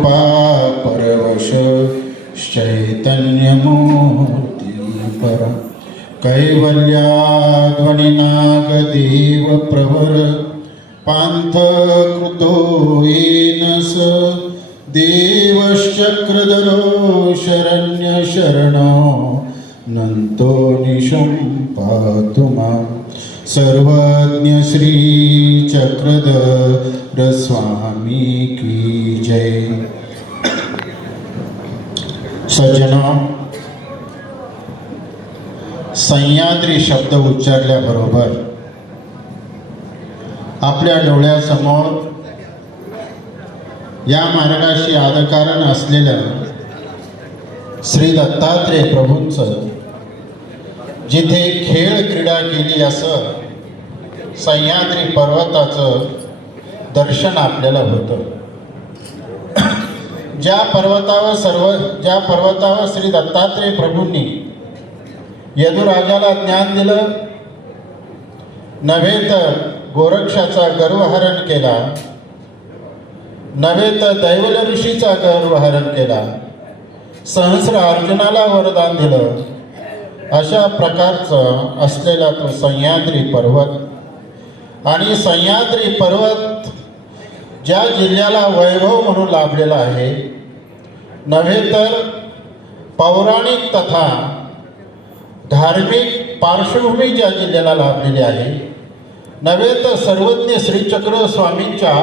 कृपा परवश चैतन्यमूर्ती पर कैवल्याध्वनिनागदेव प्रवर पांथ कृतो येनस देवश्चक्रधरो शरण्य शरणो नंतो निशं पातु मां सर्वज्ञ श्री चक्रधर स्वामी की जय। सज्जनों, सह्याद्री शब्द उच्चारल्याबरोबर आपल्या डोळ्यासमोर या मार्गाशी आदकारण असलेलं श्री दत्तात्रेय प्रभूंचं जिथे खेळ क्रीडा केली असं सह्याद्री पर्वताचं दर्शन आपल्याला होतं। ज्या पर्वतावर श्री दत्तात्रेय प्रभूंनी यदुराजाला ज्ञान दिलं, नव्हे तर गोरक्षाचा गर्वहरण केला, नव्हे तर दैवल ऋषीचा गर्वहरण केला, सहस्र अर्जुनाला वरदान दिलं, अशा प्रकारचं असलेला तो सह्याद्री पर्वत। आणि सह्याद्री पर्वत ज्या जिल्ह्याला वैभव म्हणून लाभलेला आहे, नव्हे तर पौराणिक तथा धार्मिक पार्श्वभूमी ज्या जिल्ह्याला लाभलेली आहे, नव्हे तर सर्वज्ञ श्रीचक्र स्वामींच्या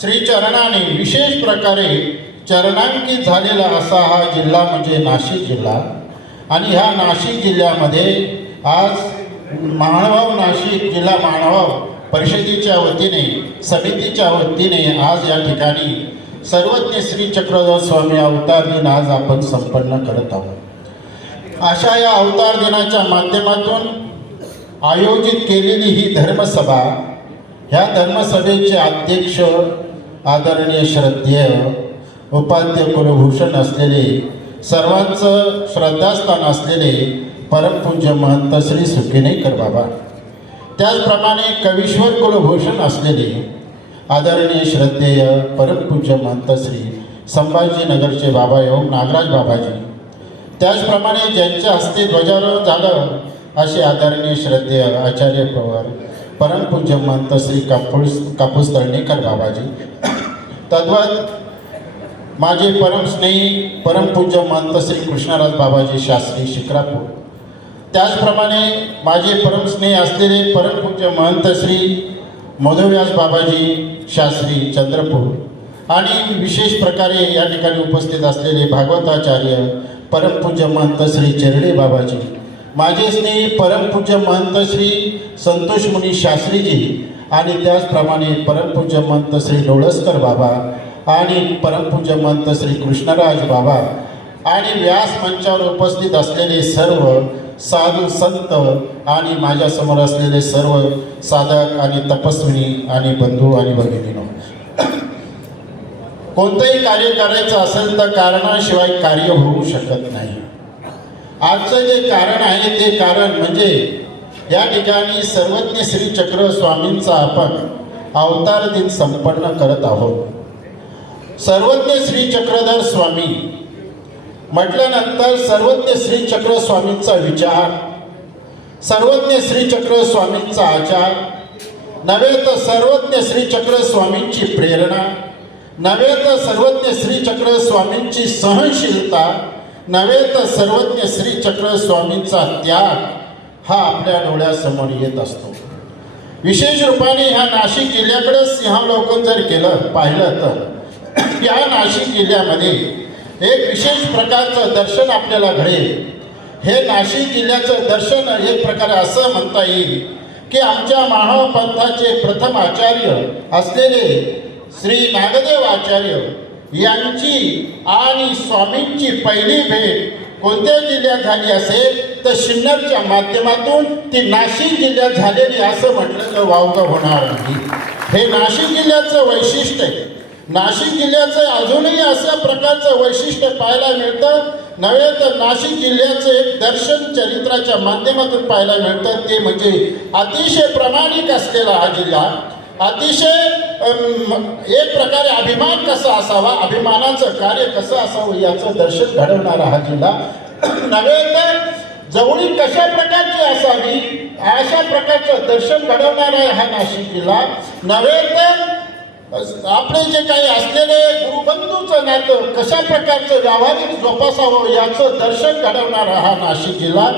श्रीचरणाने विशेष प्रकारे चरणांकित झालेला असा हा जिल्हा म्हणजे नाशिक जिल्हा। आणि ह्या नाशिक जिल्ह्यामध्ये आज महानुभाव नाशिक जिल्हा महानुभाव परिषदेच्या वतीने समितीच्या वतीने आज या ठिकाणी सर्वज्ञ श्री चक्रधर स्वामी अवतार दिन आज आपण संपन्न करत आहोत। अशा या अवतार दिनाच्या माध्यमातून आयोजित केलेली ही धर्मसभा, ह्या धर्मसभेचे अध्यक्ष आदरणीय श्रद्धेय उपाध्य कुलभूषण असलेले, सर्वांचं श्रद्धास्थान असलेले परमपूज्य महंत श्री सुकेनेकर बाबा, त्याचप्रमाणे कवीश्वर कुलभूषण असलेले आदरणीय श्रद्धेय परमपूज्य महंत श्री संभाजीनगरचे बाबा योग नागराज बाबाजी, त्याचप्रमाणे ज्यांच्या हस्ते ध्वजारोहण झालं असे आदरणीय श्रद्धेय आचार्य प्रवर परमपूज्य महंत श्री कापूस तळणीकर बाबाजी, तद्वत माझे परमस्नेही परमपूज्य महंत श्री कृष्णराज बाबाजी शास्त्री शिक्रापूर, त्याचप्रमाणे माझे परमस्नेही असलेले परमपूज्य महंत श्री मधुव्यास बाबाजी शास्त्री चंद्रपूर, आणि विशेष प्रकारे या ठिकाणी उपस्थित असलेले भागवताचार्य परमपूज्य महंत श्री चेरडे बाबाजी, माझे स्नेही परमपूज्य महंत श्री संतोष मुनी शास्त्रीजी, आणि त्याचप्रमाणे परमपूज्य महंत श्री डोळसकर बाबा आणि परमपूज्य महंत श्री कृष्णराज बाबा, आणि व्यास मंचावर उपस्थित असलेले सर्व साधू संत आणि माझ्यासमोर असलेले सर्व साधक आणि तपस्विनी आणि बंधू आणि भगिनींनो, कोणतंही कार्य करायचं असेल तर कारणाशिवाय कार्य होऊ शकत नाही। आजचं जे कारण आहे ते कारण म्हणजे या ठिकाणी सर्वज्ञ श्री चक्र स्वामींचा आपण अवतार दिन संपन्न करत आहोत। सर्वज्ञ श्री चक्रधर स्वामी म्हटल्यानंतर सर्वज्ञ श्री चक्र स्वामींचा विचार, सर्वज्ञ श्री चक्र स्वामींचा आचार, नव्हे तर सर्वज्ञ श्री चक्र स्वामींची प्रेरणा, नव्हे तर सर्वज्ञ श्री चक्र स्वामींची सहनशीलता, नव्हे तर सर्वज्ञ श्री चक्र स्वामींचा त्याग हा आपल्या डोळ्यासमोर येत असतो। विशेष रूपाने ह्या नाशिक जिल्ह्याकडे सिंहावलोकन जर पाहिलं तर या नाशिक जिल्ह्यामध्ये एक विशेष प्रकारचं दर्शन आपल्याला घडेल। हे नाशिक जिल्ह्याचं दर्शन एक प्रकारे असं म्हणता येईल की आमच्या मानव पंथाचे प्रथम आचार्य असलेले श्री नागदेव आचार्य यांची आणि स्वामींची पहिली भेट कोणत्या जिल्ह्यात झाली असेल तर सिन्नरच्या माध्यमातून ती नाशिक जिल्ह्यात झालेली असं म्हटलं तर वावगं होणार नाही। हे नाशिक जिल्ह्याचं वैशिष्ट्य आहे। नाशिक जिल्ह्याचं अजूनही अशा प्रकारचं वैशिष्ट्य पाहायला मिळतं, नव्हे तर नाशिक जिल्ह्याचं एक दर्शन चरित्राच्या माध्यमातून पाहायला मिळतं, ते म्हणजे अतिशय प्रामाणिक असलेला हा जिल्हा, अतिशय एक प्रकारे अभिमान कसा असावा, अभिमानाचं कार्य कसं असावं याचं दर्शन घडवणारा हा जिल्हा नव्हे तर जवळीक कशा प्रकारची असावी अशा प्रकारचं दर्शन घडवणारा हा नाशिक जिल्हा नव्हे तर आपले जे काही असलेले गुरुबंधूचं नातं कशा प्रकारचं व्यावहारिक जोपासावं याचं दर्शन घडवणारा हा नाशिक जिल्हा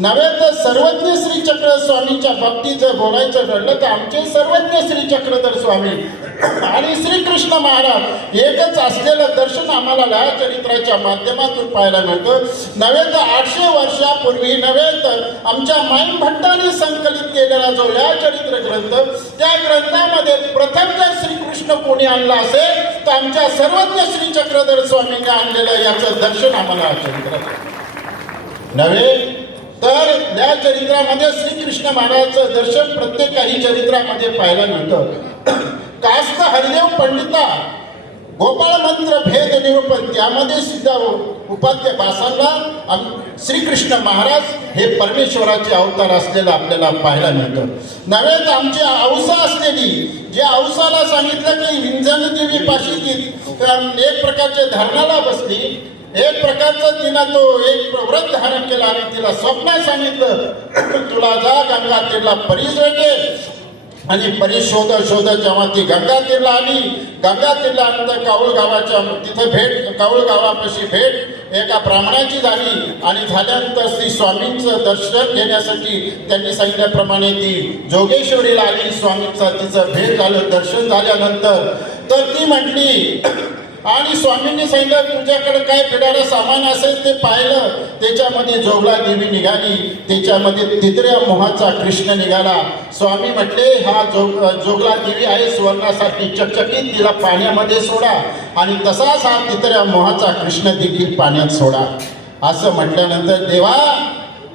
नव्हे तर सर्वज्ञ श्री चक्र स्वामींच्या बाबतीत जर बोलायचं घडलं तर आमचे सर्वज्ञ श्री चक्रधर स्वामी आणि श्रीकृष्ण महाराज एकच असलेलं दर्शन आम्हाला या चरित्राच्या माध्यमातून पाहायला मिळतं. नव्हे तर 800 वर्षापूर्वी नव्हे तर आमच्या माईम भट्टाने संकलित केलेला जो या चरित्र ग्रंथ त्या ग्रंथामध्ये प्रथम जर श्रीकृष्ण कोणी आणला असेल तर आमच्या सर्वज्ञ श्री चक्रधर स्वामींनी आणलेलं याचं दर्शन आम्हाला चरित्रात नव्हे तर या चरित्रामध्ये श्रीकृष्ण महाराजांचं दर्शन प्रत्येक काही चरित्रामध्ये पाहायला मिळतं. कास्त हरिदेव पंडिता गोपाळ मंत्र भेद निरूपण त्यामध्ये सुद्धा उपाध्याय भासांना श्रीकृष्ण महाराज हे परमेश्वराचे अवतार असलेलं आपल्याला पाहायला मिळतं. नव्हे तर आमची औसा असलेली ज्या औसाला सांगितलं की विंजन देवी पाशी ती एक प्रकारच्या धरणाला बसली एक प्रकारचं तिनं तो एक व्रत धारण केला आणि तिला स्वप्नात सांगितलं तुला जा गंगा तीरला परीस भेटेल आणि परीस शोध जेव्हा ती गंगा तीरला आली गंगा तीरला नंतर कावळ गावाच्या तिथं भेट कावळ गावापाशी भेट एका ब्राह्मणाची झाली आणि झाल्यानंतर श्री स्वामींचं दर्शन घेण्यासाठी त्यांनी सांगितल्याप्रमाणे ती जोगेश्वरीला आली. स्वामींचं तिचं भेट झालं दर्शन झाल्यानंतर तर ती म्हटली आणि स्वामींनी सांगितलं तुझ्याकडे काय फिरायला सामान असेल ते पाहिलं त्याच्यामध्ये जोगला देवी निघाली त्याच्यामध्ये तिसऱ्या मोहाचा कृष्ण निघाला. स्वामी म्हटले हा जोगला देवी आहे स्वर्णासारखी चकचकीत तिला पाण्यामध्ये सोडा आणि तसाच हा तिसऱ्या मोहाचा कृष्ण देखील पाण्यात सोडा. असं म्हटल्यानंतर देवा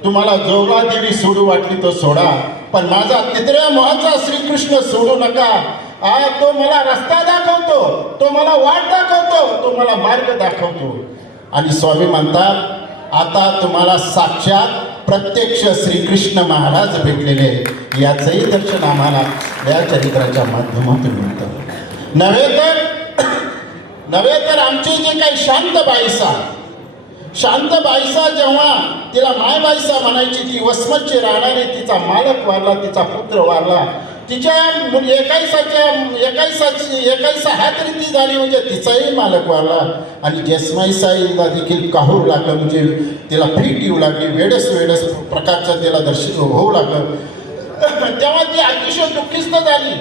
तुम्हाला जोगला देवी सोडू वाटली तो सोडा पण माझा तिसऱ्या मोहाचा श्रीकृष्ण सोडू नका. तो मला रस्ता दाखवतो तो मला वाट दाखवतो तो मला मार्ग दाखवतो. आणि स्वामी म्हणतात आता तुम्हाला साक्षात प्रत्यक्ष श्रीकृष्ण महाराज भेटलेले याचंही दर्शन आम्हाला या चरित्राच्या माध्यमातून मिळतं. नव्हे तर आमचे जे काही शांत बाईसा जेव्हा तिला माय बाईसा म्हणायची ती वसमतची राहणारी तिचा मालक वारला तिचा पुत्र वारला तिच्या 21 हातरीती झाली म्हणजे तिचाही मालक वारला आणि जसमाईसाईला देखील काहूर लागलं म्हणजे तिला फीट येऊ लागली वेडस प्रकारचं तिला दर्शन होऊ लागलं. तेव्हा ती अतिशय दुःखिस्त झाली.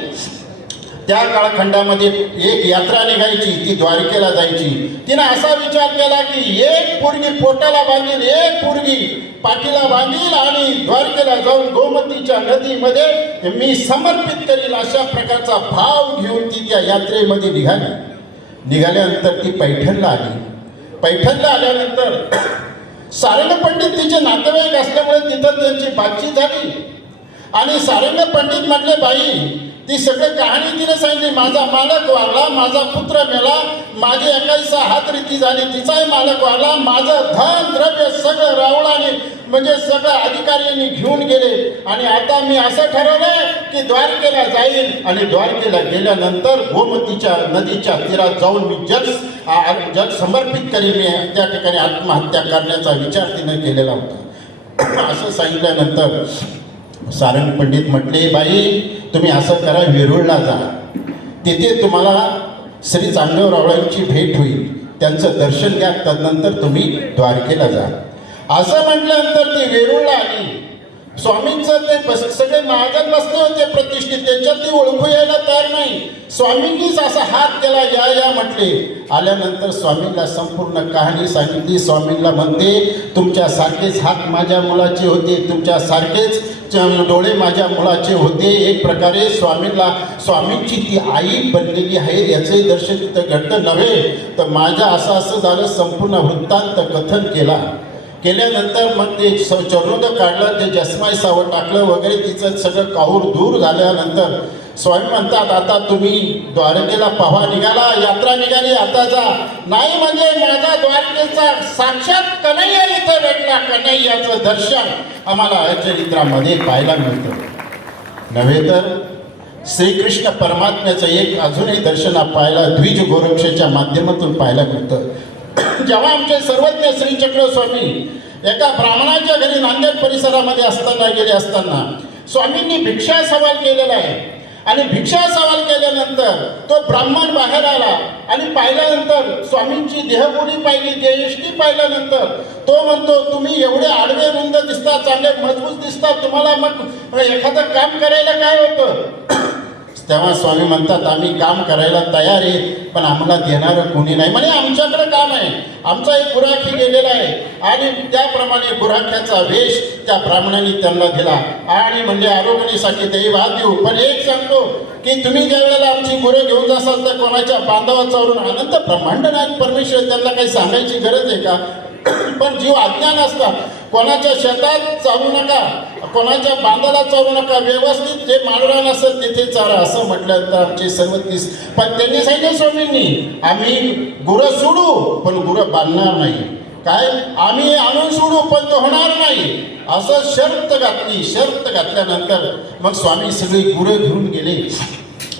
त्या काळखंडामध्ये एक यात्रा निघायची ती द्वारकेला जायची. तिनं असा विचार केला की एक पोरगी पोटाला बांधील एक पोरगी पाठीला बांधील आणि द्वारकेला जाऊन गोमतीच्या नदीमध्ये मी समर्पित करील अशा प्रकारचा भाव घेऊन ती त्या यात्रेमध्ये निघाल्यानंतर ती पैठणला आली. पैठणला आल्यानंतर सारंग पंडित तिचे नातेवाईक असल्यामुळे तिथं त्यांची बातचीत झाली आणि सारंग पंडित म्हटले बाई ती सगळी कहाणी तिने सांगितली माझा मालक वारला माझा पुत्र मेला माझी 21 हातरीती झाली तिचाही मालक वारला माझं धन द्रव्य सगळं रावळाने म्हणजे सगळं अधिकाऱ्यांनी घेऊन गेले आणि आता मी असं ठरवलंय की द्वारकेला जाईल आणि द्वारकेला गेल्यानंतर गोमतीच्या नदीच्या तीरात जाऊन मी जग समर्पित करीन. मी त्या ठिकाणी आत्महत्या करण्याचा विचार तिने केलेला होता. असं सांगितल्यानंतर सारंग पंडित म्हटले बाई तुम्ही असं करा वेरूळला जा तिथे तुम्हाला श्री चांगदेवरावळांची भेट होईल त्यांचं दर्शन घ्या तदनंतर तुम्ही द्वारकेला जा. असं म्हटल्यानंतर ती वेरूळला आली. स्वामींचं ते सगळे महाजन बसले होते प्रतिष्ठित त्यांच्यात ती ओळखू यायला तयार नाही. स्वामींनीच असा हात केला या म्हटले. आल्यानंतर स्वामींना संपूर्ण कहाणी सांगितली. स्वामींना म्हणते तुमच्यासारखेच हात माझ्या मुलाचे होते तुमच्यासारखेच डोळे माझ्या मुलाचे होते. एक प्रकारे स्वामींची ती आई बनलेली आहे याचे दर्शन तिथं घडतं. नव्हे तर माझ्या असं झालं संपूर्ण वृत्तांत कथन केल्यानंतर मग ते चरणोद काढलं ते जसमाई सावट टाकलं वगैरे तिचं सगळं काहूर दूर झाल्यानंतर स्वामी म्हणतात आता तुम्ही द्वारकेला पहा निघाला यात्रा निघाली आता जा. नाही म्हणजे माझा द्वारकेचा साक्षात कन्हैया इथं भेटला. कन्हैयाचं दर्शन आम्हाला या चरित्रामध्ये पाहायला मिळतं. नव्हे तर श्रीकृष्ण परमात्म्याचं एक अजूनही दर्शन पाहायला द्विज गोरक्षेच्या माध्यमातून पाहायला मिळतं. जेव्हा आमचे सर्वज्ञ श्रीचक्र स्वामी एका ब्राह्मणाच्या घरी नांदेड परिसरामध्ये असताना गेले असताना स्वामींनी भिक्षा सवाल केलेला आहे आणि भिक्षा सवाल केल्यानंतर तो ब्राह्मण बाहेर आला आणि पाहिल्यानंतर स्वामींची देहबोली पाहिली, देहयष्टी पाहिल्यानंतर तो म्हणतो, तुम्ही एवढे आडवे रुंद दिसता, चांगले मजबूत दिसता, तुम्हाला मग एखादं काम करायला काय होतं? तेव्हा स्वामी म्हणतात, आम्ही काम करायला तयार आहे, पण आम्हाला देणारं कोणी नाही. म्हणजे आमच्याकडे काम आहे, आमचा एक गुराखी गेलेला आहे आणि त्याप्रमाणे गुराख्याचा वेश त्या ब्राह्मणाने त्यांना दिला आणि म्हणजे आरोग्यासाठी ते वाद देऊ. पण एक सांगतो की तुम्ही ज्या वेळेला आमची गुरं घेऊन जासाल तर कोणाच्या बांधावाचावरून अनंत ब्रह्मांडनाथ परमेश्वर त्यांना काही सांगायची गरज आहे का? पण जीव अज्ञान असतात, कोणाच्या शेतात चालू नका, कोणाच्या बांधाला चालू नका, व्यवस्थित जे माळरान असेल तिथे चारा, असं म्हटल्यानंतर आमचे सर्व तीस. पण त्यांनी सांगितलं स्वामींनी, आम्ही गुरं सोडू पण गुरं बांधणार नाही. काय? आम्ही आणून सोडू पण तो होणार नाही, असं शर्त घातली. शर्त घातल्यानंतर मग स्वामी सगळी गुरं घेऊन गेले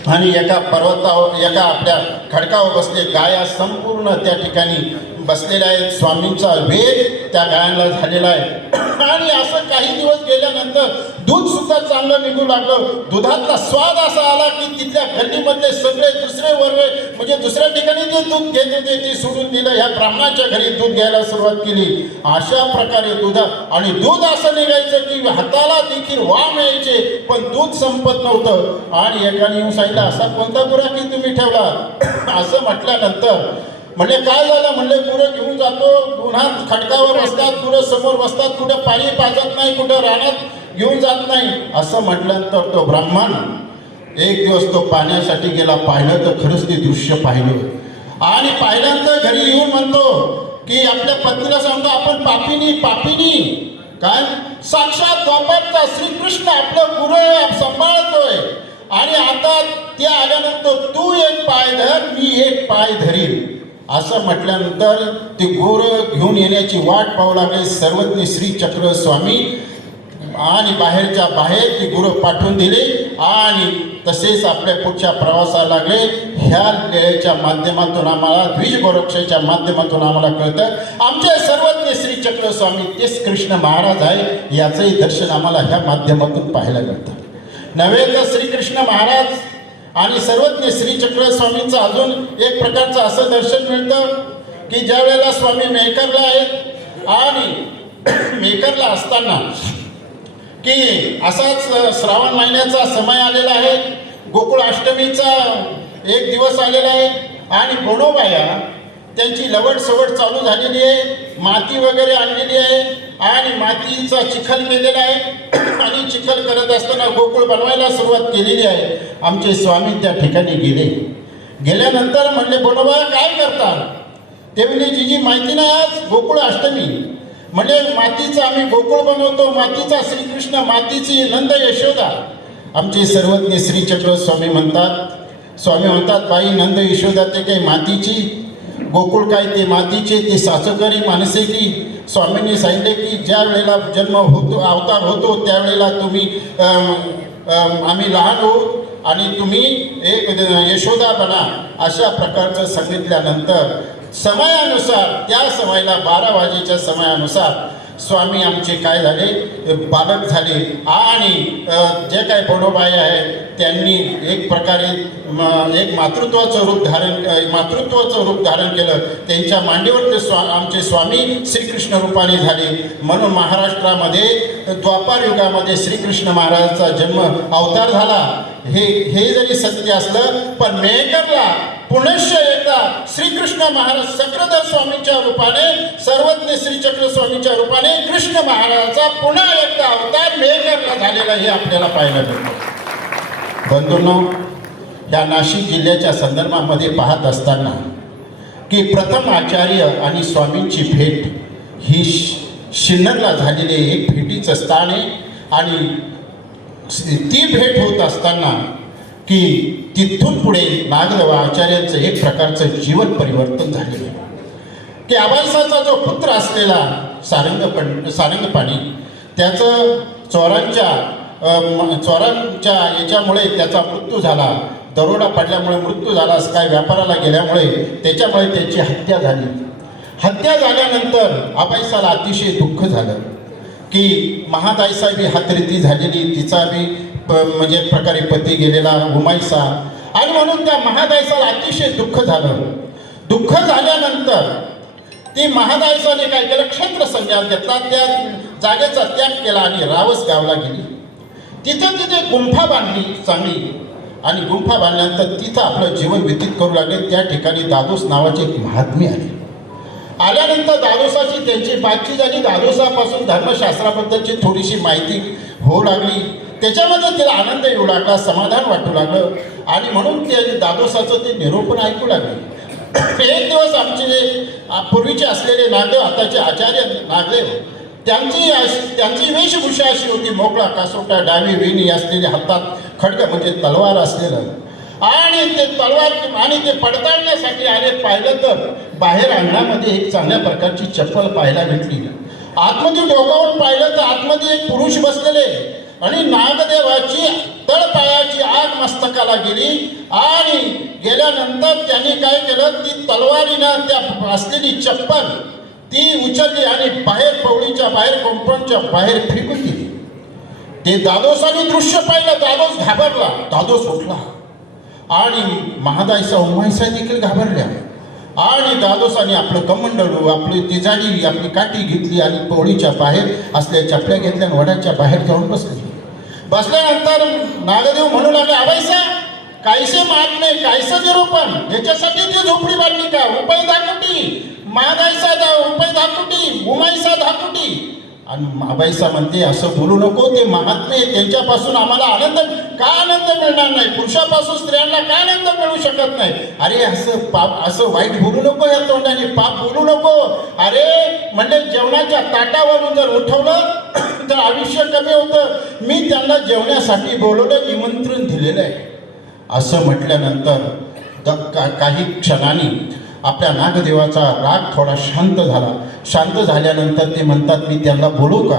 आणि एका पर्वतावर, एका आपल्या खडकावर बसले. गाया संपूर्ण त्या ठिकाणी बसलेल्या आहेत. स्वामींचा वेग त्या गायांना झालेला आहे आणि असं काही दिवस गेल्यानंतर दूध सुद्धा चांगलं निघू लागलं. दुधातला स्वाद असा आला की तिथल्या गल्लीमधले सगळे दुसरे वर्ग म्हणजे दुसऱ्या ठिकाणी जे दूध घेत होते ते सोडून दिलं, ह्या ब्राह्मणाच्या घरी दूध घ्यायला सुरुवात केली. अशा प्रकारे दूध आणि दूध असं निघायचं की हाताला देखील वाम यायचे, पण दूध संपत नव्हतं. आणि एकाने येऊन सांगितलं, असा कोणता गुराखी तुम्ही ठेवला? असं म्हटल्यानंतर म्हणजे काय झालं? म्हणले गुरं घेऊन जातो, उन्हात खडकावर बसतात, गुरं समोर बसतात, कुठं पाणी पाजत नाही, कुठं रानात घेऊन जात नाही. असं म्हटल्यानंतर तो ब्राह्मण एक दिवस तो पाण्यासाठी गेला. पाहिलं तर खरंच ते दृश्य पाहिलं आणि पाहिल्यानंतर घरी येऊन म्हणतो की आपल्या पत्नीला सांगतो, आपण पापिनी काय साक्षात द्वापारचा श्रीकृष्ण आपलं गुरं सांभाळतोय आणि आता त्या आल्यानंतर तू एक पाय धर, मी एक पाय धरील. असं म्हटल्यानंतर ते गुरं घेऊन येण्याची वाट पाहू लागले सर्वज्ञ श्री चक्र स्वामी आणि बाहेरच्या बाहेर ती गुरं पाठवून दिले आणि तसेच आपल्या पुढच्या प्रवासाला लागले. ह्या लेळेच्या माध्यमातून आम्हाला, द्विज गोरक्षेच्या माध्यमातून आम्हाला कळतं आमचे सर्वज्ञ श्री चक्र स्वामी तेच कृष्ण महाराज आहे, याचंही दर्शन आम्हाला ह्या माध्यमातून पाहायला मिळतं. नव्हे तर श्रीकृष्ण महाराज आणि सर्वज्ञ श्रीचक्र स्वामींचं अजून एक प्रकारचं असं दर्शन मिळतं की ज्या वेळेला स्वामी मेहकरला आहेत आणि मेहकरला असताना की असाच श्रावण महिन्याचा समय आलेला आहे, गोकुळ अष्टमीचा एक दिवस आलेला आहे आणि गणोबाया त्यांची लवड सवड चालू झालेली आहे. माती वगैरे आणलेली आहे आणि मातीचा चिखल केलेला आहे आणि चिखल करत असताना गोकुळ बनवायला सुरुवात केलेली आहे. आमचे स्वामी त्या ठिकाणी गेल्यानंतर म्हणले, गणोबा काय करता? ते म्हणजे जी माहिती नाही, आज गोकुळ अष्टमी म्हणजे मातीचं आम्ही गोकुळ बनवतो, मातीचा श्रीकृष्ण, मातीची नंद यशोदा. आमचे सर्वज्ञ श्रीचक्र स्वामी म्हणतात, बाई नंद यशोदा ते काही मातीची, गोकुळ काय ते मातीचे, ते साचकरी माणसे की. स्वामींनी सांगितले की ज्या वेळेला जन्म होतो, अवतार होतो, त्यावेळेला तुम्ही आम्ही लहान होऊ आणि तुम्ही एक यशोदा बना. अशा प्रकारचं सांगितल्यानंतर समयानुसार त्या समयाला 12 वाजेच्या समयानुसार स्वामी आमचे काय झाले, बालक झाले आणि जे काय गणोबाई आहे त्यांनी एक प्रकारे एक मातृत्वाचं रूप धारण केलं. त्यांच्या मांडीवर ते आमचे स्वामी श्रीकृष्ण रूपाने झाले. म्हणून महाराष्ट्रामध्ये द्वापार युगामध्ये श्रीकृष्ण महाराजांचा जन्म अवतार झाला. हे जरी सत्य असलं पण मेहकरला पुनश्च एकदा श्रीकृष्ण महाराज चक्रधर स्वामींच्या रूपाने, सर्वज्ञ श्रीचक्र स्वामींच्या रूपाने कृष्ण महाराजाचा पुन्हा एकदा अवतार मेहकरला झालेला हे आपल्याला पाहायला मिळतं. बंधूंनो, या नाशिक जिल्ह्याच्या संदर्भामध्ये पाहत असताना की प्रथम आचार्य आणि स्वामींची भेट ही शिन्नरला झालेली एक भेटीचं स्थान आहे आणि ती भेट होत असताना की तिथून पुढे नागदेव आचार्यांचं एक प्रकारचं जीवन परिवर्तन झालेलं आहे की अभयसाचा जो पुत्र असलेला सारंगपाणी त्याचं चोरांच्या चोरांच्या याच्यामुळे त्याचा मृत्यू झाला, दरोडा पडल्यामुळे मृत्यू झाला, काय व्यापाराला गेल्यामुळे त्याच्यामुळे त्याची हत्या झाली. हत्या झाल्यानंतर आबाईसाला अतिशय दुःख झालं की महादाईसा बी हातरीती झालेली, तिचा बी म्हणजे प्रकारे पती गेलेला उमाईसा, आणि म्हणून त्या महादाईसाला अतिशय दुःख झालं. दुःख झाल्यानंतर ती महादाईसाने काय केलं, क्षेत्र संन्यास घेतला, त्या जागेचा त्याग केला आणि रावस गावला गेली. तिथं तिथे गुंफा बांधली चांगली, आणि गुंफा बांधल्यानंतर तिथं आपलं जीवन व्यतीत करू लागले. त्या ठिकाणी दादोस नावाचे एक महात्मे आले. आल्यानंतर दादोसाची त्यांची बातचीत झाली. दादोसापासून धर्मशास्त्राबद्दलची थोडीशी माहिती होऊ लागली. त्याच्यामध्ये तिला आनंद येऊ लागला, समाधान वाटू लागलं, आणि म्हणून ते दादोसाचं ते निरूपण ऐकू लागले. एक दिवस आमचे जे पूर्वीचे असलेले नागदेव, आताचे आचार्य नागदेव, त्यांची वेशभूषा अशी होती, मोकळा कासोटा, डावी वेणी असलेली, हातात खड्ग म्हणजे तलवार असलेलं, आणि ते तलवार आणि ते पडताळण्यासाठी आले. पाहिलं तर बाहेर अंगणामध्ये एक चांगल्या प्रकारची चप्पल पाहायला भेटली. आतमध्ये डोकावून पाहिलं तर आतमध्ये एक पुरुष बसलेले, आणि नागदेवाची तळपायाची आग मस्तकाला गेली, आणि गेल्यानंतर त्यांनी काय केलं, ती तलवारीनं त्या असलेली चप्पल ती उचलली आणि बाहेर पवळीच्या बाहेर, कंपाऊंडच्या बाहेर फेकून दिली. ते दादोसाने दृश्य पाहिलं. दादोस घाबरला, दादोस उठला, आणि महादाईसा उमाईसा देखील घाबरल्या, आणि दादोसाने आपलं कमंडलू, आपली तिजाडी, आपली काठी घेतली आणि पवळीच्या बाहेर असलेल्या चपल्या घेतल्या आणि वडाच्या बाहेर जाऊन बसले. बसल्यानंतर नागदेव म्हणू लागले, आबाईसा कायसे महात्मे, कायचं निरूपण, याच्यासाठी ती झोपडी बांधली का? उपाय दाखवटी, महादाईसा उपाय दाखवटी, उमाईसा दाखवटी. आणि आबाईसा म्हणते, असं बोलू नको, ते महात्मे, त्यांच्यापासून आम्हाला आनंद का आनंद मिळणार नाही? पुरुषापासून स्त्रियांना का आनंद मिळू शकत नाही? अरे असं पाप, असं वाईट बोलू नको या तोंडाने, पाप बोलू नको. अरे म्हणजे जेवणाच्या ताटावरून जर उठवलं तर आयुष्य कमी होतं. मी त्यांना जेवण्यासाठी बोलवलं, निमंत्रण दिलेलं आहे. असं म्हटल्यानंतर काही क्षणांनी आपल्या नागदेवाचा राग थोडा शांत झाला. शांत झाल्यानंतर ते म्हणतात, मी त्यांना बोलू का?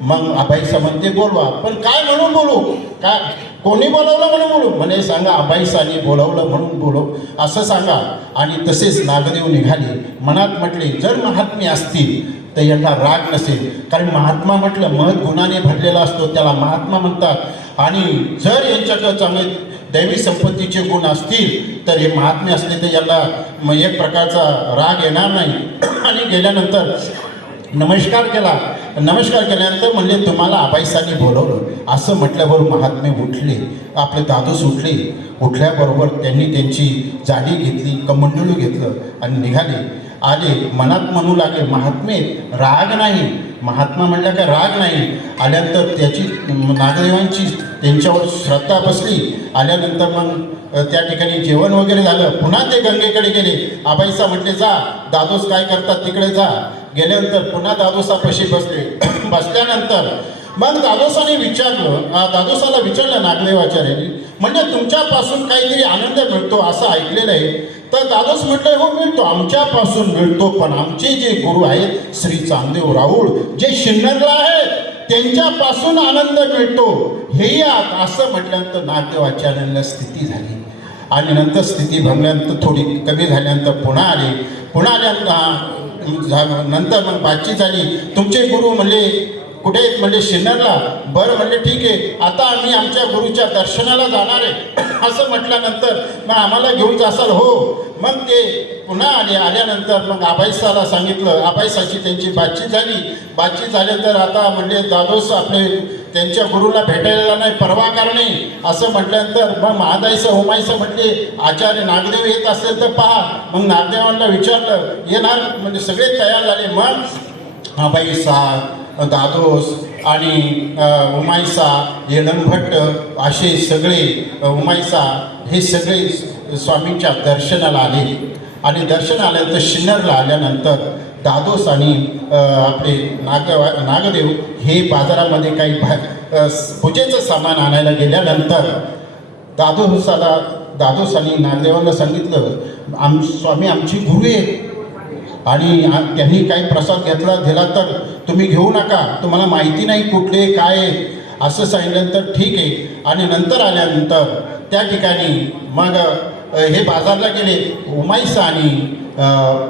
मग आबाईसा म्हणते, बोलवा. पण काय म्हणून बोलू? काय कोणी बोलवलं म्हणून बोलू? म्हणे सांगा, आबाईसाने बोलवलं म्हणून बोलू असं सांगा. आणि तसेच नागदेव निघाले. मनात म्हटले, जर महात्मे असतील तर यांना राग नसेल, कारण महात्मा म्हटलं महत् गुणाने भरलेला असतो, त्याला महात्मा म्हणतात. आणि जर यांच्याकडे चांगले दैवी संपत्तीचे गुण असतील तर हे महात्मे असले तर यांना एक प्रकारचा राग येणार नाही. आणि गेल्यानंतर नमस्कार केला. नमस्कार केल्यानंतर म्हणले, तुम्हाला आबाईसांनी बोलवलं. असं म्हटल्याबरोबर महात्मे उठले, आपले दादोस उठले. उठल्याबरोबर त्यांनी त्यांची जाडी घेतली, कमंडलू घेतलं आणि निघाले. आले, मनात म्हणू लागले, महात्मे राग नाही. महात्मा म्हणल्या का राग नाही. आल्यानंतर त्याची नागदेवांची त्यांच्यावर श्रद्धा बसली. आल्यानंतर मग त्या ठिकाणी जेवण वगैरे झालं. पुन्हा ते गंगेकडे गेले. आबाईसा म्हटले, जा दादोस काय करतात तिकडे जा. गेल्यानंतर पुन्हा दादोसापाशी बसले. बसल्यानंतर मग दादोसाने विचारलं, दादोसाला विचारलं नागदेवाचार्यांनी, म्हणजे तुमच्यापासून काहीतरी आनंद मिळतो असं ऐकलेलं आहे. तर दादोस म्हटलं, हो मिळतो, आमच्यापासून मिळतो, पण आमचे जे गुरु आहेत श्री चांगदेव राऊळ, जे शिन्नरला आहेत, त्यांच्यापासून आनंद मिळतो हेही असं म्हटल्यानंतर नागदेवाचार्यांना स्थिती झाली. आणि नंतर स्थिती भंगल्यानंतर थोडी कमी झाल्यानंतर पुन्हा आले. पुन्हा आल्यानंतर नंतर मग बातचीत झाली. तुमचे गुरु म्हणले कुठे आहेत? म्हणले शिन्नरला. बरं म्हणले, ठीक आहे, आता आम्ही आमच्या गुरुच्या दर्शनाला जाणार आहे. असं म्हटल्यानंतर मग आम्हाला घेऊन जासाल? हो. मग ते पुन्हा आले. आल्यानंतर मग आबाईसाला सांगितलं. आबाईसाची त्यांची बातचीत झाली. बातचीत झाल्यानंतर आता म्हणले, दादोस आपले त्यांच्या गुरुला भेटायला नाही, परवा करणे. असं म्हटल्यानंतर मग महादाईसा उमाईसा म्हटले, आचार्य नागदेव येत असेल तर पहा. मग नागदेवांना विचारलं, येणार? म्हणजे सगळे तयार झाले. मग आबाईसा, दादोस आणि उमाईसा, येलंभट्ट असे सगळे, उमाईसा हे सगळे स्वामींच्या दर्शनाला आले. आणि दर्शन आल्यानंतर शिन्नरला आल्यानंतर दादोस आणि आपले नागदेव हे बाजारामध्ये काही पूजेचं सामान आणायला गेल्यानंतर दादोसांनी नागदेवांना सांगितलं, स्वामी आमची गुरु आहेत आणि त्यांनी काही प्रसाद दिला तर तुम्ही घेऊ नका, तुम्हाला माहिती नाही कुठले काय. असं सांगितल्यानंतर ठीक आहे. आणि नंतर आल्यानंतर त्या ठिकाणी मग हे बाजारला गेले. उमाईसा आणि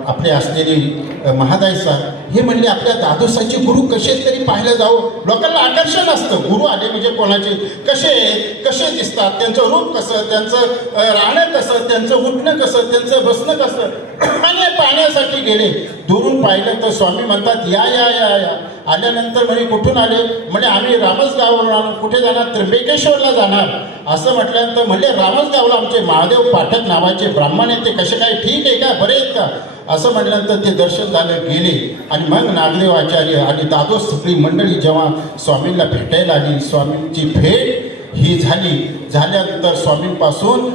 आपले असलेले महादाईसा हे म्हणले आपल्या दादोसाचे गुरु कसे तरी पाहायला जाऊ. लोकांना आकर्षण असतं, गुरु आले म्हणजे कोणाचे कसे दिसतात, त्यांचं रूप कसं, त्यांचं राहणं कसं, त्यांचं उठणं कसं, त्यांचं बसणं कसं, आणि पाहण्यासाठी गेले. दुरून पाहिलं तर स्वामी म्हणतात या या या या. आल्यानंतर म्हणे कुठून आले, म्हणजे आम्ही रामसगाववरून आलो. कुठे जाणार, त्र्यंबकेश्वरला जाणार. असं म्हटल्यानंतर म्हणले रामसगावला आमचे महादेव पाठक नावाचे ब्राह्मण आहेत, ते कसे काय ठीक आहे का, बरे आहेत का. असं म्हटल्यानंतर ते दर्शन झालं, गेले. आणि मग नागदेव आचार्य आणि दादोस सगळी मंडळी जेव्हा स्वामींना भेटायला आली, स्वामींची भेट ही झाल्यानंतर स्वामींपासून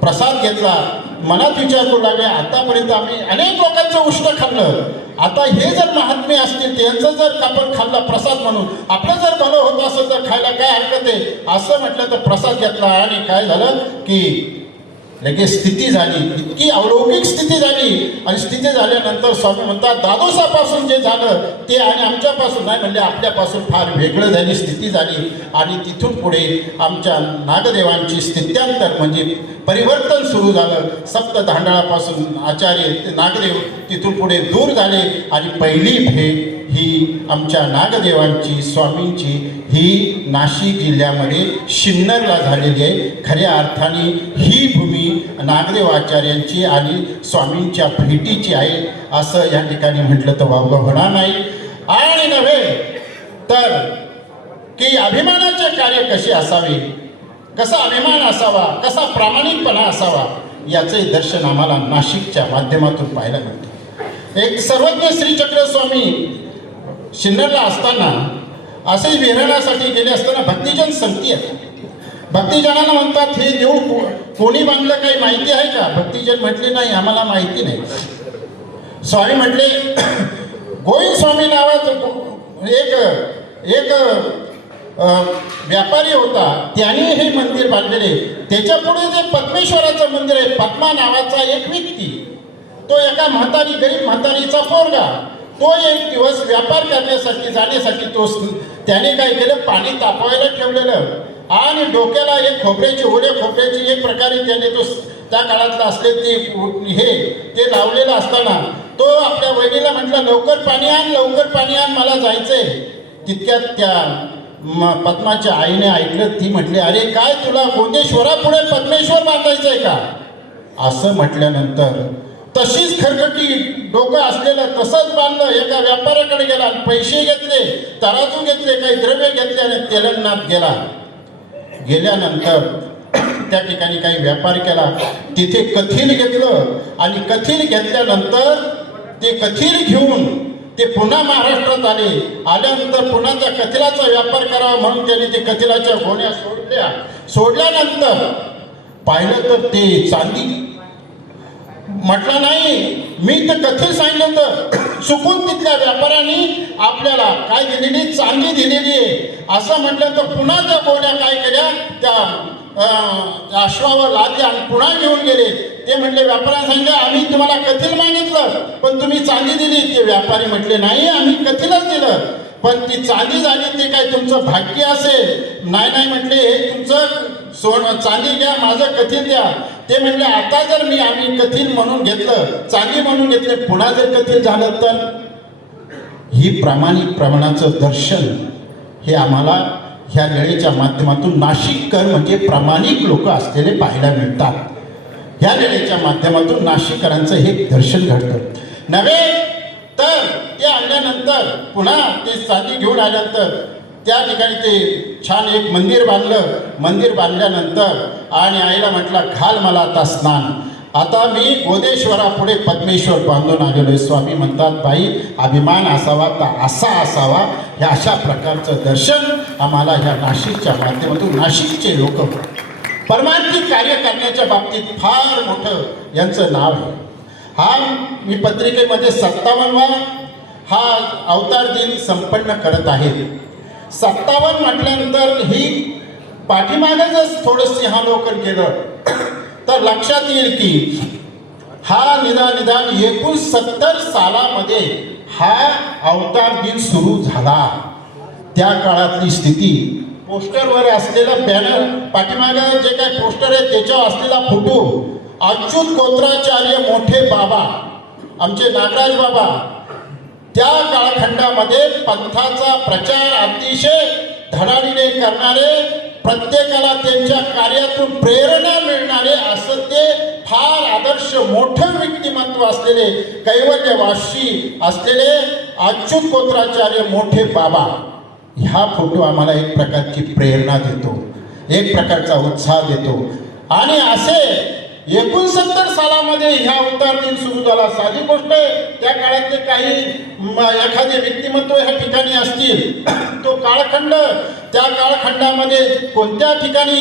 प्रसाद घेतला. मनात विचार करू लागले आतापर्यंत आम्ही अनेक लोकांचं उष्ट खाल्लं, आता हे जर महात्मे असतील त्यांचं जर आपण खाल्ला प्रसाद म्हणून, आपलं जर भलं होत असेल तर खायला काय हरकत आहे. असं म्हटलं तर प्रसाद घेतला. आणि काय झालं की लगेच स्थिती झाली, इतकी अलौकिक स्थिती झाली. आणि स्थिती झाल्यानंतर स्वामी म्हणतात दादोसापासून जे झालं ते आणि आमच्यापासून नाही, म्हणजे आपल्यापासून फार वेगळं झाली स्थिती झाली. आणि तिथून पुढे आमच्या नागदेवांची स्थित्यांतर म्हणजे परिवर्तन सुरू झालं. सप्त धांडाळापासून आचार्य ते नागदेव तिथून पुढे दूर झाले. आणि पहिली भेट ही आमच्या नागदेवांची स्वामींची ही नाशिक जिल्ह्यामध्ये सिन्नरला झालेली आहे. खऱ्या अर्थाने ही भूमी नागदेव आचार्यांची आणि स्वामींच्या भेटीची आहे असं या ठिकाणी म्हटलं तर वावगं होणार नाही. आणि नव्हे तर की अभिमानाचे कार्य कसे असावे, कसा अभिमान असावा, कसा प्रामाणिकपणा असावा, याचे दर्शन आम्हाला नाशिकच्या माध्यमातून पाहायला मिळते. एक सर्वज्ञ श्रीचक्र स्वामी सिन्नरला असताना असे विहरणासाठी गेले असताना भक्तिजन संगती आहेत. भक्तिजनांना म्हणतात हे देऊळ कोणी बांधलं काही माहिती आहे का. भक्तिजन म्हटले नाही आम्हाला माहिती नाही. स्वामी म्हटले गोविंद स्वामी नावाचं एक व्यापारी होता, त्याने हे मंदिर बांधलेले. त्याच्या पुढे जे पद्मेश्वराचं मंदिर आहे, पद्मा नावाचा एक व्यक्ती, तो एका गरीब म्हातारीचा पोरगा, तो एक दिवस व्यापार करण्यासाठी जाण्यासाठी त्याने काय केलं, पाणी तापवायला ठेवलेलं आणि डोक्याला एक ओल्या खोबऱ्याची एक प्रकारे त्याने त्या काळातलं असले ते लावलेलं असताना तो आपल्या वहिनीला म्हटला लवकर पाणी आण मला जायचंय. तितक्यात त्या पद्माच्या आईने ऐकलं. ती म्हटली अरे काय तुला गोंदेश्वरापुढे पद्मेश्वर बांधायचंय का. असं म्हटल्यानंतर तशीच खरकटी डोकं असलेलं तसंच बांधलं. एका व्यापाऱ्याकडे गेला, पैसे घेतले, तराजू घेतले, काही द्रव्य घेतले आणि तेलंगणात गेल्यानंतर त्या ठिकाणी काही व्यापार केला. तिथे कथील घेतलं आणि कथील घेतल्यानंतर ते कथील घेऊन ते पुन्हा महाराष्ट्रात आल्यानंतर पुन्हा त्या कथिलाचा व्यापार करावा म्हणून त्याने ते कथिलाच्या गोण्या सोडल्यानंतर पाहिलं तर ते चांदी. म्हटलं नाही मी तर कथील सांगितलं तर चुकून तिथल्या व्यापाऱ्यांनी आपल्याला काय दिलेली चांदी दिलेली आहे असं म्हटलं तर पुन्हा त्या गोण्या काय केल्या, त्या अश्वावर लादल्या आणि पुन्हा घेऊन गेले. ते म्हटले व्यापाऱ्यांनी सांगितलं आम्ही तुम्हाला कथील मागितलं पण तुम्ही चांदी दिली. ते व्यापारी म्हटले नाही आम्ही कथीलच दिलं पण ती चांदी झाली ते काय तुमचं भाग्य असेल. नाही म्हटले हे तुमचं चांदी घ्या, माझं कथील द्या. ते म्हटले आता जर आम्ही कथील म्हणून घेतलं, चांदी म्हणून घेतले, पुन्हा जर कथील झालं तर. ही प्रामाणिक प्रमाणाचं दर्शन हे आम्हाला ह्या वेळेच्या माध्यमातून नाशिककर म्हणजे प्रामाणिक लोक असलेले पाहायला मिळतात. ह्या वेळेच्या माध्यमातून नाशिककरांचं हे दर्शन घडतं. नव्हे तर ते आल्यानंतर पुन्हा ते चांदी घेऊन आल्यानंतर त्या ठिकाणी ते छान एक मंदिर बांधलं. मंदिर बांधल्यानंतर आणि आईला म्हटलं घाल मला आता स्नान, आता मी गोदेश्वरापुढे पद्मेश्वर बांधून आलेलो आहे. स्वामी म्हणतात बाई अभिमान असावा तर असा असावा. ह्या अशा प्रकारचं दर्शन आम्हाला ह्या नाशिकच्या माध्यमातून नाशिकचे लोक परमार्थिक कार्य करण्याच्या बाबतीत फार मोठं यांचं नाव आहे. हा मी पत्रिकेमध्ये 57वा हा अवतार दिन संपन्न करत आहेत. 57 म्हटल्यानंतर ही पाठीमागेच थोडं सिंहावलोकन केलं तर लक्षात येईल की हा निदान 69 सालामध्ये हा अवतार दिन सुरू झाला. त्या काळातली स्थिती, पोस्टरवर असलेला बॅनर, पाठीमागे जे काही पोस्टर आहे त्याच्यावर असलेला फोटो, अच्युत कोत्राचार्य मोठे बाबा, आमचे नागराज बाबा, त्या कालखंडामध्ये पंथाचा प्रचार अतिशय धडाडीने करणारे, प्रत्येकाला त्यांच्या कार्यातून प्रेरणा मिळणारे असं ते फार आदर्श मोठं व्यक्तिमत्व असलेले, कैवल्यवासी असलेले अच्युत कोत्राचार्य मोठे बाबा. ह्या फोटो आम्हाला एक प्रकारची प्रेरणा देतो, एक प्रकारचा उत्साह देतो. आणि असे 69 सालामध्ये ह्या अवतार दिन सुरू झाला. साधी गोष्ट आहे, त्या काळातले काही एखादे व्यक्तिमत्व ह्या ठिकाणी असतील, तो काळखंड, त्या काळखंडामध्ये कोणत्या ठिकाणी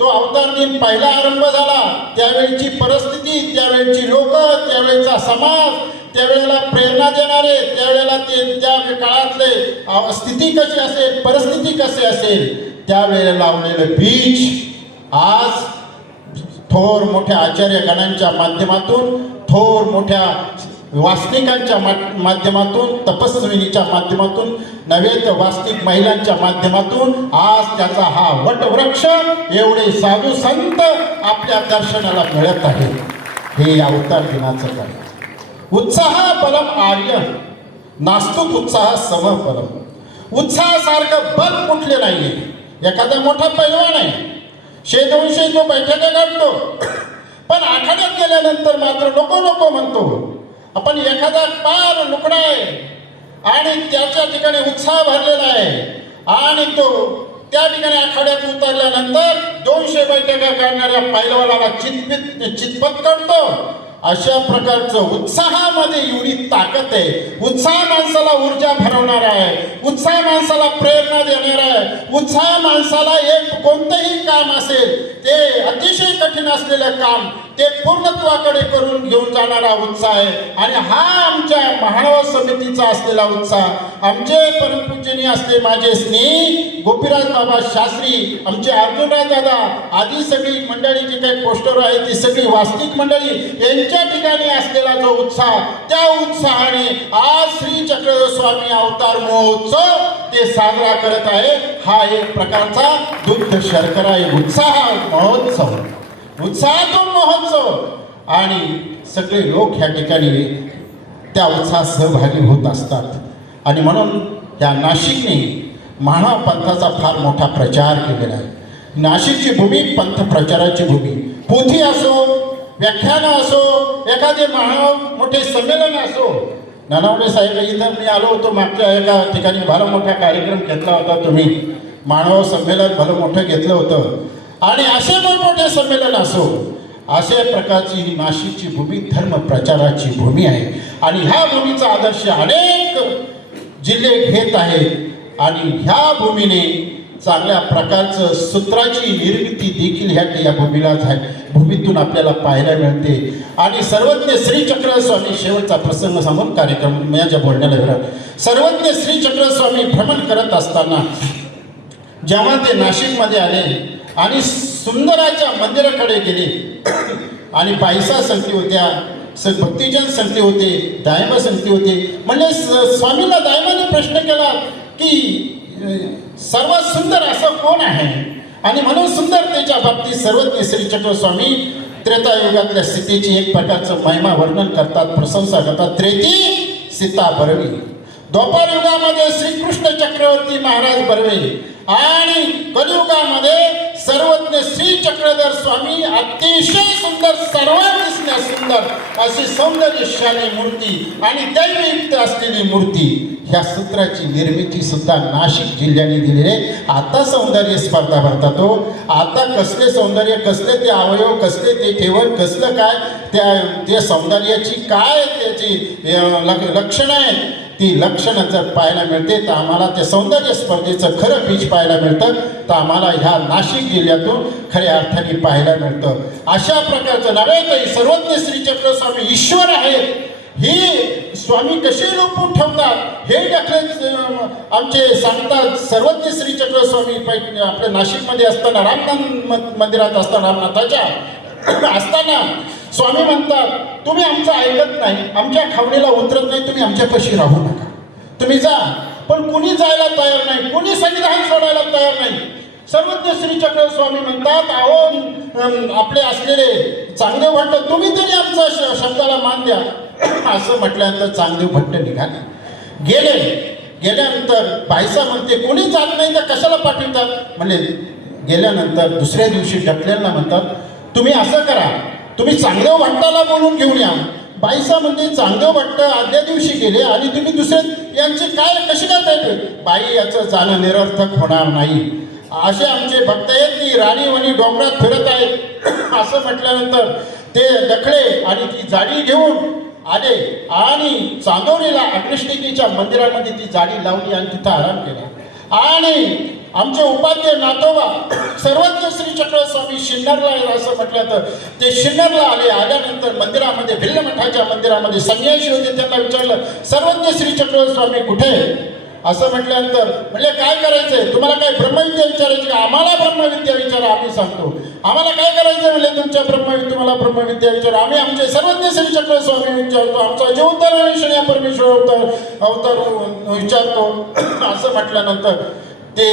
तो अवतार दिन पहिला आरंभ झाला, त्यावेळची परिस्थिती, त्यावेळची लोक, त्यावेळचा समाज, त्यावेळेला प्रेरणा देणारे, त्यावेळेला ते त्या काळातले स्थिती कशी असेल, परिस्थिती कशी असेल, त्यावेळेला लावलेलं बीज आज थोर मोठ्या आचार्य गणांच्या माध्यमातून, थोर मोठ्या वासनिकांच्या माध्यमातून, तपस्विनीच्या माध्यमातून, नव्हे तर वास्तविक महिलांच्या माध्यमातून आज त्याचा हा वटवृक्ष, एवढे साधू संत आपल्या दर्शनाला मिळत आहे. हे अवतार दिनाचं काय. उत्साह बलम आर्य नास्तुक उत्साह सम बलम. उत्साहासारखं बल कुठले नाहीये. एखादा मोठा पैलवान आहे, 100-200 जो बैठका काढतो, पण आखाड्यात गेल्यानंतर मात्र नको नको म्हणतो. आपण एखादा पार लुकडा आहे आणि त्याच्या ठिकाणी उत्साह भरलेला आहे आणि तो त्या ठिकाणी आखाड्यात उतरल्यानंतर 200 बैठका काढणाऱ्या पैलवानाला चितपत करतो. अशा प्रकारचं उत्साहामध्ये एवढी ताकद आहे. उत्साह माणसाला ऊर्जा भरवणारा आहे, उत्साह माणसाला प्रेरणा देणारा आहे, उत्साह माणसाला एक कोणतंही काम असेल ते अतिशय कठीण असलेलं काम ते पूर्णत्वाकडे करून घेऊन जाणारा उत्साह आहे. आणि हा आमच्या महानव समितीचा असलेला उत्साह, आमचे परमपूजनीय असले माझे स्नेही गोपीराज बाबा शास्त्री, आमचे अर्जुनराज दादा आदी सगळी मंडळी जी काही पोस्टर आहे ती सगळी वास्तविक मंडळी यांच्या ठिकाणी असलेला जो उत्साह, त्या उत्साहाने आज श्री चक्रधर स्वामी अवतार महोत्सव ते साजरा करत आहे. हा एक प्रकारचा दुग्ध शर्करा उत्साह महोत्सव, उत्साहातून महोत्सव, आणि सगळे लोक ह्या ठिकाणी त्या उत्साहात सहभागी होत असतात. आणि म्हणून या नाशिकने मानव पंथाचा फार मोठा प्रचार केलेला आहे. नाशिकची भूमी पंथ प्रचाराची भूमी. पोथी असो, व्याख्यानं असो, एखादे मानव मोठे संमेलन असो. नानावडे साहेब, इथं मी आलो होतो मागच्या एका ठिकाणी भला मोठा कार्यक्रम घेतला होता तुम्ही, मानव संमेलन भलं मोठं घेतलं होतं. आणि असे मोठमोठे संमेलन असो, अशा प्रकारची ही नाशिकची भूमी धर्म प्रचाराची भूमी आहे. आणि ह्या भूमीचा आदर्श अनेक जिल्हे घेत आहेत. आणि ह्या भूमीने चांगल्या प्रकारचं सूत्राची निर्मिती देखील ह्या भूमीला भूमीतून आपल्याला पाहायला मिळते. आणि सर्वज्ञ श्री चक्रधर स्वामी, शेवटचा प्रसंग सांगून कार्यक्रम माझ्या बोलण्याला वेळा. सर्वज्ञ श्री चक्रधर स्वामी भ्रमण करत असताना जेव्हा ते नाशिकमध्ये आले आणि सुंदराच्या मंदिराकडे गेले आणि बाईसा संगती होत्या, भक्तिजन संगती होते, दायमा संगती होते. म्हणजे स्वामीला दायमाने प्रश्न केला की सर्वात सुंदर असं कोण आहे. आणि म्हणून सुंदरतेच्या बाबतीत सर्वज्ञ श्री चक्रधर स्वामी त्रेतायुगातल्या स्थितीची एक प्रकारचं महिमा वर्णन करतात, प्रशंसा करतात. त्रेती सीता बर्वे, द्वापार युगामध्ये श्रीकृष्ण चक्रवर्ती महाराज बर्वे, आणि कलियुगामध्ये सर्वज्ञ श्री चक्रधर स्वामी अतिशय सुंदर, सर्वात दिसण्यास सुंदर अशी सौंदर्यशाली मूर्ती आणि दैवयुक्त असलेली मूर्ती. ह्या सूत्राची निर्मिती सुद्धा नाशिक जिल्ह्याने दिलेले. आता सौंदर्य स्पर्धा भरतात हो. आता कसले सौंदर्य, कसले ते अवयव, कसले ते ठेवण, कसलं काय त्या सौंदर्याची काय त्याची लक्षणं आहेत, ती लक्षणं जर पाहायला मिळते तर आम्हाला त्या सौंदर्य स्पर्धेचं खरं बीज पाहायला मिळतं, तर आम्हाला ह्या नाशिक जिल्ह्यातून खऱ्या अर्थाने पाहायला मिळतं. अशा प्रकारचं नव्हे तर सर्वज्ञ श्री चक्रधर स्वामी ईश्वर आहेत हे स्वामी कसे लपवून ठेवतात हे देखील आमचे सांगतात. सर्वज्ञ श्री चक्रधर स्वामी आपल्या नाशिकमध्ये असताना, रामनाथ मंदिरात असताना, रामनाथाच्या असताना स्वामी म्हणतात, तुम्ही आमचं ऐकत नाही, आमच्या खावणीला उतरत नाही, तुम्ही आमच्यापाशी राहू नका, तुम्ही जा. पण कुणी जायला तयार नाही, कुणी संविधान सोडायला तयार नाही. सर्वज्ञ श्री चक्र स्वामी म्हणतात, अहो आपले असलेले चांगदेव भट्ट, तुम्ही तरी आमचा शब्दाला मान द्या. असं म्हटल्यानंतर चांगदेव भट्ट निघाले. गेल्यानंतर बायसा म्हणते, कोणी जात नाही तर कशाला पाठवतात? म्हणले गेल्यानंतर दुसऱ्या दिवशी डकलेला म्हणतात, तुम्ही असं करा, तुम्ही चांगदेव भट्टाला बोलून घेऊन या. बाईसा म्हणते, चांगदेव भट्ट आदल्या दिवशी गेले आणि तुम्ही दुसरे यांची कशी काय भेट? बाई, याचं जाणं निरर्थक होणार नाही. असे आमचे भक्त आहेत की राणीवणी डोंगरात फिरत आहेत. असं म्हटल्यानंतर ते डखळे आणि ती जाडी घेऊन आले आणि चांदोरीला अग्निष्टिकेच्या मंदिरामध्ये ती जाडी लावली आणि तिथं आराम केला. आणि आमचे उपाध्याय नातोबा सर्वज्ञ श्री चक्र स्वामी शिन्नरला असं म्हटलं तर ते शिन्नरला आल्यानंतर मंदिरामध्ये भिल्लमठाच्या मंदिरामध्ये संन्यासी होते. त्यांना विचारलं, सर्वज्ञ श्री चक्र स्वामी कुठे? असं म्हटल्यानंतर म्हणले, काय करायचंय तुम्हाला? काय ब्रह्मविद्या विचारायची का? आम्हाला ब्रह्मविद्या विचारा, आम्ही सांगतो. आम्हाला काय करायचं? म्हणले, तुमच्या तुम्हाला ब्रह्मविद्या विचारा, आम्ही आमचे सर्वज्ञ श्री चक्र स्वामी विचारतो, आमचा जीवोत्तर या परमेश्वर अवतार विचारतो. असं म्हटल्यानंतर ते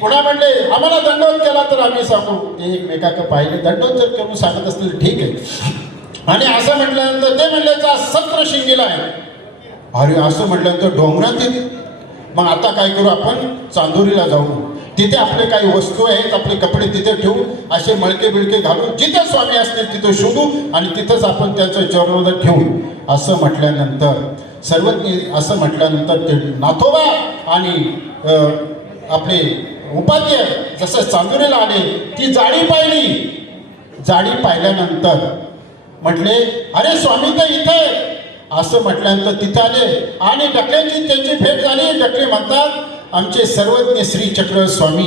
पुन्हा म्हणले, आम्हाला दंडवत केला तर आम्ही सांगू. ते एकमेकाकडे पाहिले, दंडवत जर करून सांगत असतील ठीक आहे. आणि असं म्हटल्यानंतर ते म्हणले, सत्र शिंगीला आहे. अरे, असं म्हटल्यानंतर डोंगरात येते. मग आता काय करू, आपण चांदोरीला जाऊ, तिथे आपले काही वस्तू आहेत, आपले कपडे तिथे ठेवू, असे मळके बिळके घालून जिथे स्वामी असतील तिथे शोधू आणि तिथंच आपण त्यांचं जरोदर ठेवू. असं म्हटल्यानंतर असं म्हटल्यानंतर ते नाथोबा आणि आपले उपाध्याय जसं चांदोरीला आले, ती जाडी पाहिली. जाडी पाहिल्यानंतर म्हटले, अरे स्वामी तर इथे. असं म्हटल्यानंतर तिथं आले आणि डकल्यांची त्यांची भेट झाली. डकले म्हणतात, आमचे सर्वज्ञ श्री चक्र स्वामी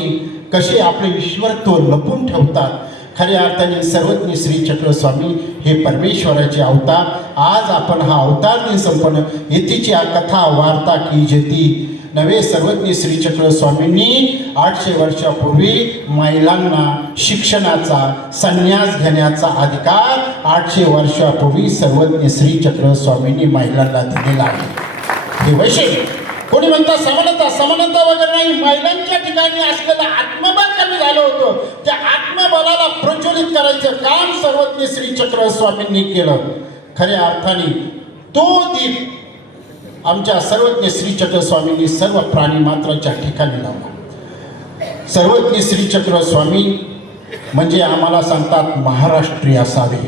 कसे आपले ईश्वरत्व लपून ठेवतात. खऱ्या अर्थाने सर्वज्ञ श्री चक्र स्वामी हे परमेश्वराचे अवतार. आज आपण हा अवतार दिन संपन्न येथीची कथा वार्ता की जेती नवे सर्वज्ञ श्री चक्र स्वामींनी 800 वर्षापूर्वी महिलांना शिक्षणाचा संन्यास घेण्याचा अधिकार 800 वर्षापूर्वी सर्वज्ञ श्री चक्र स्वामींनी महिलांना दिलेला आहे. हे वैशिष्ट्य. कोणी म्हणतात समानता वगैरे नाही. महिलांच्या ठिकाणी असलेलं आत्मबल कमी झालं होतं. त्या आत्मबलाला प्रज्वलित करायचं काम सर्वज्ञ श्री चक्र स्वामींनी केलं. खऱ्या अर्थाने तो दीप आमच्या सर्वज्ञ श्री चक्र स्वामींनी सर्व प्राणी मात्राच्या ठिकाणी लावला. सर्वज्ञ श्री चक्र स्वामी म्हणजे आम्हाला सांगतात महाराष्ट्रीय असावे.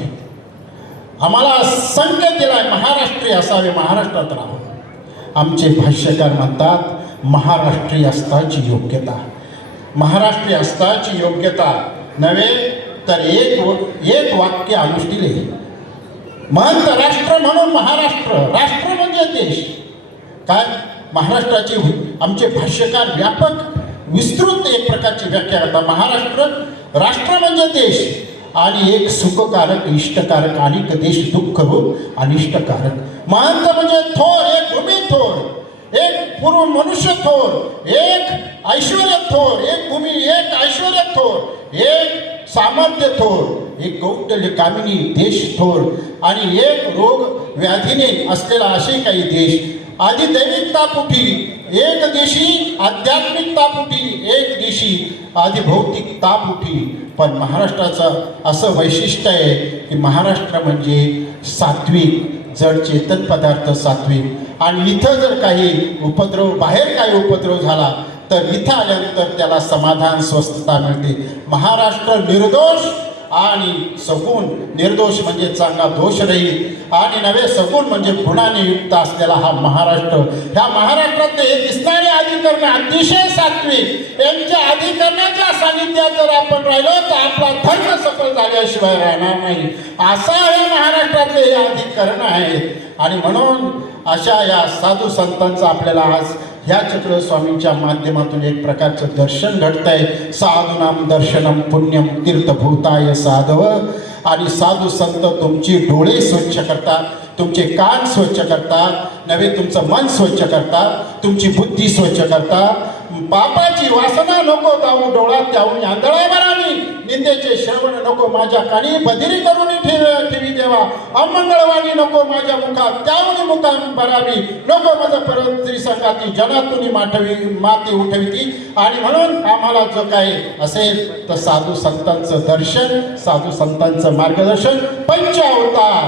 आम्हाला संकेत दिलाय महाराष्ट्रीय असावे, महाराष्ट्रात राहावं. आमचे भाष्यकार म्हणतात महाराष्ट्रीय असताची योग्यता. महाराष्ट्रीय असताची योग्यता नव्हे तर एक वाक्य अनुष्ठिले. महंत राष्ट्र म्हणून महाराष्ट्र, राष्ट्र म्हणजे देश. काय महाराष्ट्राची आमचे भाष्यकार व्यापक विस्तृत एक प्रकारची व्याख्या करतात. महाराष्ट्र राष्ट्र म्हणजे देश आणि एक सुखकारक इष्टकारक, अनेक देश दुःख रूप अनिष्टकारक. महंत म्हणजे थोर, एक भूमी थोर, एक पूर्व मनुष्य थोर, एक ऐश्वर्य थोर, एक भूमी, एक ऐश्वर्य थोर, एक सामर्थ्य थोर, एक कौटल्य कामिनी देश थोर आणि एक रोग व्याधीने असलेला असे काही देश. आधी दैविकतापुटी एक देशी, आध्यात्मिकतापुटी एक देशी, आधी भौतिकतापुटी. पण महाराष्ट्राचं असं वैशिष्ट्य आहे की महाराष्ट्र म्हणजे सात्विक, जड चेतन पदार्थ सात्विक. आणि इथं जर काही उपद्रव, बाहेर काही उपद्रव झाला तर इथं आल्यानंतर त्याला समाधान, स्वस्थता मिळते. महाराष्ट्र निर्दोष आणि सगुण. निर्दोष म्हणजे चांगला दोष रहित आणि नवे सगुण म्हणजे गुणाने युक्त असलेला हा महाराष्ट्र. ह्या महाराष्ट्रातले हे दिसणारे अधिकरण अतिशय सात्विक. यांच्या अधिकरणाच्या सानिध्यात जर आपण राहिलो तर आपला धर्म सफल झाल्याशिवाय राहणार नाही. असा हे महाराष्ट्रातले हे अधिकरण आहेत. आणि म्हणून अशा या साधू संतांचा आपल्याला आज ह्या चक्र स्वामींच्या माध्यमातून एक प्रकारचं दर्शन घडतंय. साधूनाम दर्शनम पुण्यम तीर्थभूताय साधव. आणि साधू संत तुमची डोळे स्वच्छ करतात, तुमचे कान स्वच्छ करतात, नव्हे तुमचं मन स्वच्छ करतात, तुमची बुद्धी स्वच्छ करतात. पापाची वासना नको जाऊ डोळ्यात त्याहून आंधळा मारावी. निंदेचे श्रवण नको माझ्या कानी, बधिरी करून ठेवी देवा अमंगळवाणी नको माझ्या मुखात, त्यावनी मुखा भरावी नको माझा परस्त्री संगाती, जनातून माती उठविती. आणि म्हणून आम्हाला जो काही असेल तर साधू संतांचं दर्शन, साधू संतांचं मार्गदर्शन, पंच अवतार.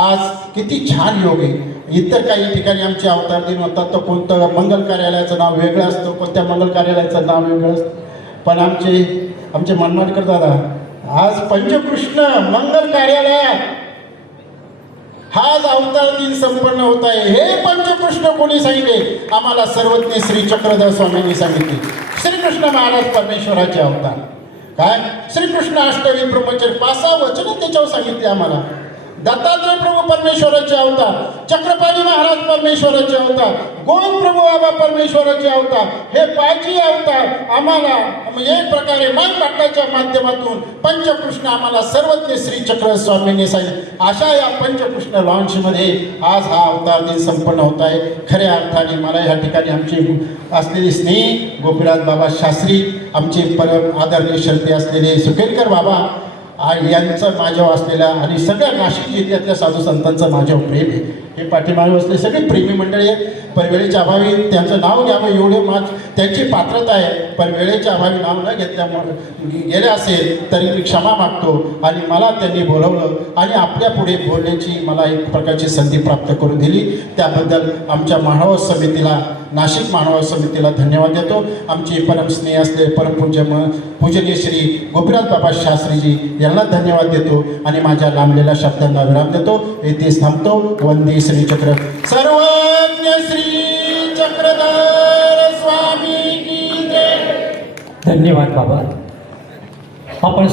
आज किती छान योग आहे. इतर काही ठिकाणी आमचे अवतार दिन होतात तर कोणतं मंगल कार्यालयाचं नाव वेगळं असतं, कोणत्या मंगल कार्यालयाचं नाव वेगळं असतं. पण आमचे मनमाडकर दादा आज पंचकृष्ण मंगल कार्यालयात हाच अवतार दिन संपन्न होत आहे. हे पंचकृष्ण कोणी सांगितले? आम्हाला सर्वज्ञ श्री चक्रधर स्वामींनी सांगितले. श्रीकृष्ण महाराज परमेश्वराचे अवतार. काय श्रीकृष्ण अष्टवी ब्रह्मचर्य 5 वचन त्याच्यावर सांगितले आम्हाला. दत्तात्रय प्रभू परमेश्वराचे अवतार, चक्रपाणी महाराज परमेश्वराचे अवतार, गोविंद प्रभू बाबा परमेश्वराचे अवतार. हे 5 अवतार आम्हाला एक प्रकारे मानपाटाच्या माध्यमातून पंचकृष्ण आम्हाला सर्वज्ञ श्री चक्र स्वामींनी सांगितले. अशा या पंचकृष्ण लॉन्चमध्ये आज हा अवतार दिन संपन्न होत आहे. खऱ्या अर्थाने मला या ठिकाणी आमचे असलेले स्नेही गोपीनाथ बाबा शास्त्री, आमचे परम आदरणीय श्रद्धेय असलेले सुकेलकर बाबा यांचं माझ्यावर असलेल्या आणि सगळ्या नाशिक जिल्ह्यातल्या साधू संतांचं माझ्यावर प्रेम आहे. हे पाठीमागे असले सगळे प्रेमी मंडळी आहेत. पण वेळेच्या अभावी त्यांचं नाव घ्यावं एवढे त्यांची पात्रता आहे. पण वेळेच्या अभावी नाव न घेतल्यामुळे गेले असेल तरी मी क्षमा मागतो. आणि मला त्यांनी बोलवलं आणि आपल्या पुढे बोलण्याची मला एक प्रकारची संधी प्राप्त करून दिली. त्याबद्दल आमच्या मानव समितीला, नाशिक मानव समितीला धन्यवाद देतो. आमचे परम स्नेह असलेले परमपूज्य पूजनीय श्री गोपीनाथ बाबा शास्त्रीजी यांना धन्यवाद देतो आणि माझ्या लांबलेल्या शब्दांना विराम देतो. येथेच थांबतो. वंदे श्री चक्र सर्वज्ञ श्री चक्रधर स्वामी की जय. धन्यवाद बाबा. आपण